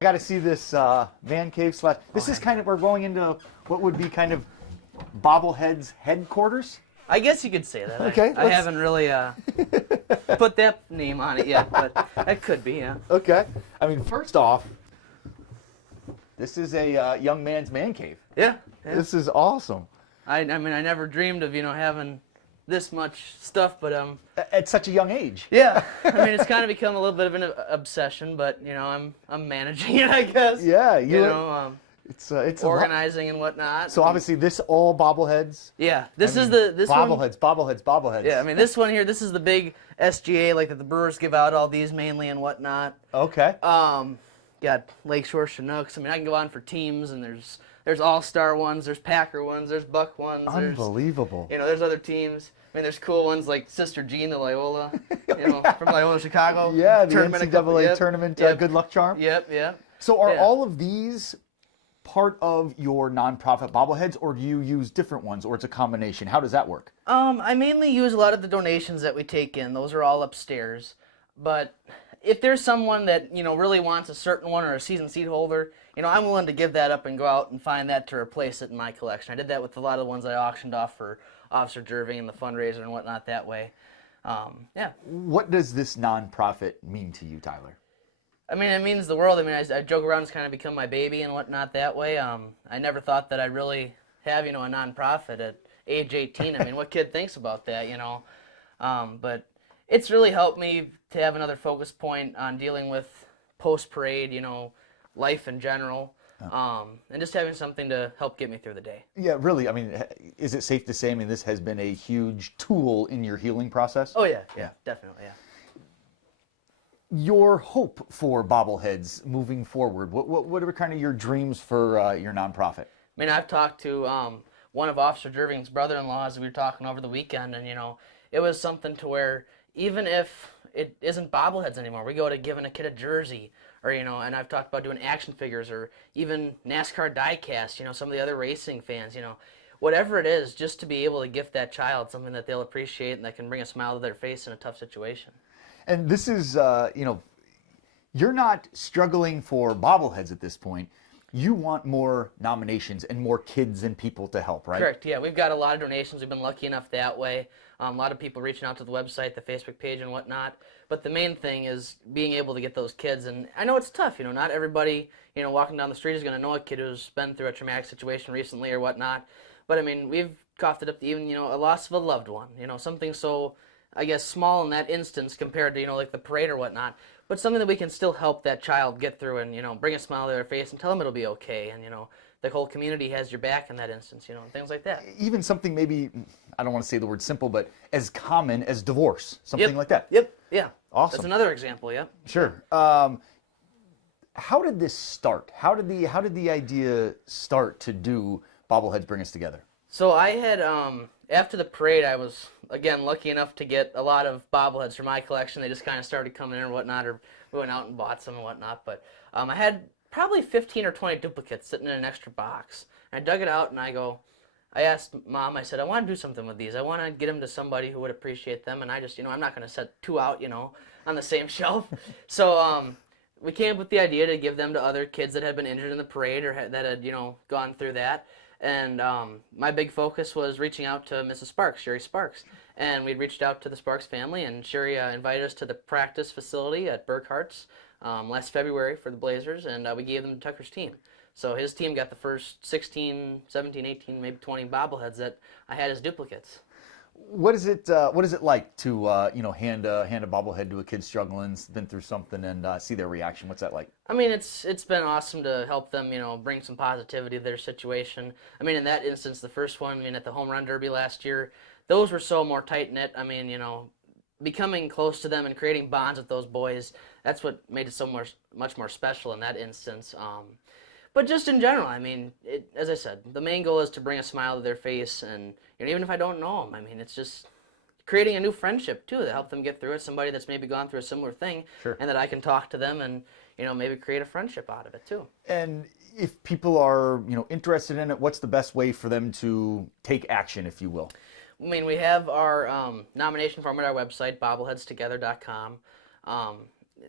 I got to see this man cave slash. This is kind of, we're going into what would be kind of bobbleheads headquarters. I guess you could say that. Okay, I haven't really put that name on it yet, but that could be, yeah. Okay. I mean, first off, this is a young man's man cave. Yeah. This is awesome. I mean, I never dreamed of, having this much stuff, but At such a young age. yeah. I mean, it's kind of become a little bit of an obsession, but I'm managing it, I guess. Yeah, It's organizing and whatnot. So obviously, this all bobbleheads. Yeah, this one. Bobbleheads. Yeah, I mean, this one here, this is the big SGA, like that the Brewers give out all these mainly and whatnot. Okay. Got Lakeshore Chinooks. I mean, I can go on for teams, and there's All-Star ones, there's Packer ones, there's Buck ones. Unbelievable. There's other teams. I mean, there's cool ones like Sister Jean, the Loyola, from Loyola, Chicago. Yeah, the tournament NCAA tournament good luck charm. Yep. So are all of these part of your nonprofit bobbleheads, or do you use different ones, or it's a combination? How does that work? I mainly use a lot of the donations that we take in. Those are all upstairs. But if there's someone that, really wants a certain one or a season seat holder, I'm willing to give that up and go out and find that to replace it in my collection. I did that with a lot of the ones I auctioned off for Officer Jerving and the fundraiser and whatnot that way. Yeah. What does this nonprofit mean to you, Tyler? I mean, it means the world. I mean, I joke around, it's kind of become my baby and whatnot that way. I never thought that I'd really have, a nonprofit at age 18. I mean, what kid thinks about that, But it's really helped me to have another focus point on dealing with post-parade, life in general, and just having something to help get me through the day. Yeah, really. I mean, is it safe to say, this has been a huge tool in your healing process? Oh, yeah, definitely, yeah. Your hope for bobbleheads moving forward, what are kind of your dreams for your nonprofit? I mean, I've talked to one of Officer Jerving's brother-in-laws. We were talking over the weekend, and, it was something to where even if it isn't bobbleheads anymore, we go to giving a kid a jersey, or, and I've talked about doing action figures or even NASCAR die-cast, some of the other racing fans, whatever it is, just to be able to gift that child something that they'll appreciate and that can bring a smile to their face in a tough situation. And this is, you're not struggling for bobbleheads at this point. You want more nominations and more kids and people to help, right? Correct, yeah. We've got a lot of donations. We've been lucky enough that way. A lot of people reaching out to the website, the Facebook page, and whatnot. But the main thing is being able to get those kids. And I know it's tough, not everybody, walking down the street is going to know a kid who's been through a traumatic situation recently or whatnot. But, I mean, we've coughed it up to even, a loss of a loved one, something so, I guess, small in that instance compared to, like the parade or whatnot, but something that we can still help that child get through and, bring a smile to their face and tell them it'll be okay. And, the whole community has your back in that instance, and things like that. Even something maybe, I don't want to say the word simple, but as common as divorce, something like that. Yep, yeah. Awesome. That's another example, yep. Sure. How did this start? How did the idea start to do Bobbleheads Bring Us Together? So I had, after the parade, I was, again, lucky enough to get a lot of bobbleheads for my collection. They just kind of started coming in and whatnot, or we went out and bought some and whatnot. But I had probably 15 or 20 duplicates sitting in an extra box. And I dug it out and I asked Mom, I said, I want to do something with these. I want to get them to somebody who would appreciate them. And I just, I'm not going to set two out, on the same shelf. So we came up with the idea to give them to other kids that had been injured in the parade or that had, gone through that. And my big focus was reaching out to Mrs. Sparks, Sherry Sparks. And we'd reached out to the Sparks family, and Sherry invited us to the practice facility at Burkhart's last February for the Blazers, and we gave them to Tucker's team. So his team got the first 16, 17, 18, maybe 20 bobbleheads that I had as duplicates. What is it like to hand a bobblehead to a kid struggling, been through something, and see their reaction? What's that like? I mean, it's been awesome to help them, bring some positivity to their situation. I mean, in that instance, the first one, at the home run derby last year, those were so more tight knit. I mean, becoming close to them and creating bonds with those boys, that's what made it so much more special in that instance. But just in general, I mean, as I said, the main goal is to bring a smile to their face, and even if I don't know them, I mean, it's just creating a new friendship too to help them get through it. Somebody that's maybe gone through a similar thing, sure, and that I can talk to them and maybe create a friendship out of it too. And if people are interested in it, what's the best way for them to take action, if you will? I mean, we have our nomination form at our website, bobbleheadstogether.com.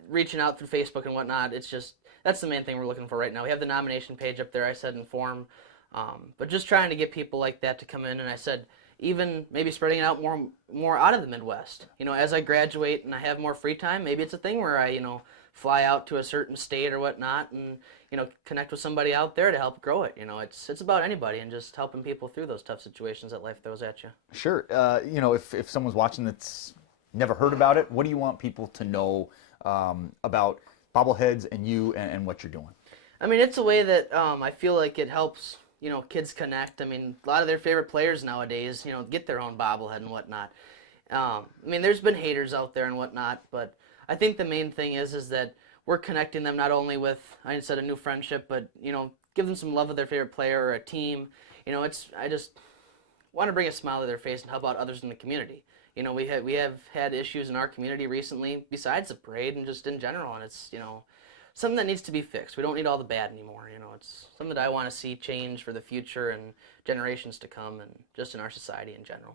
Reaching out through Facebook and whatnot, it's just that's the main thing we're looking for right now. We have the nomination page up there. I said inform, but just trying to get people like that to come in. And I said even maybe spreading it out more out of the Midwest. As I graduate and I have more free time, maybe it's a thing where I fly out to a certain state or whatnot and connect with somebody out there to help grow it. It's about anybody and just helping people through those tough situations that life throws at you. Sure. If someone's watching that's never heard about it, what do you want people to know about bobbleheads and you and what you're doing? I mean, it's a way that I feel like it helps kids connect. I mean, a lot of their favorite players nowadays get their own bobblehead and whatnot. I mean, there's been haters out there and whatnot, but I think the main thing is that we're connecting them not only with, I said, a new friendship, but give them some love of their favorite player or a team. I just want to bring a smile to their face and help out others in the community. We have had issues in our community recently besides the parade and just in general, and it's something that needs to be fixed. We don't need all the bad anymore. It's something that I want to see change for the future and generations to come, and just in our society in general.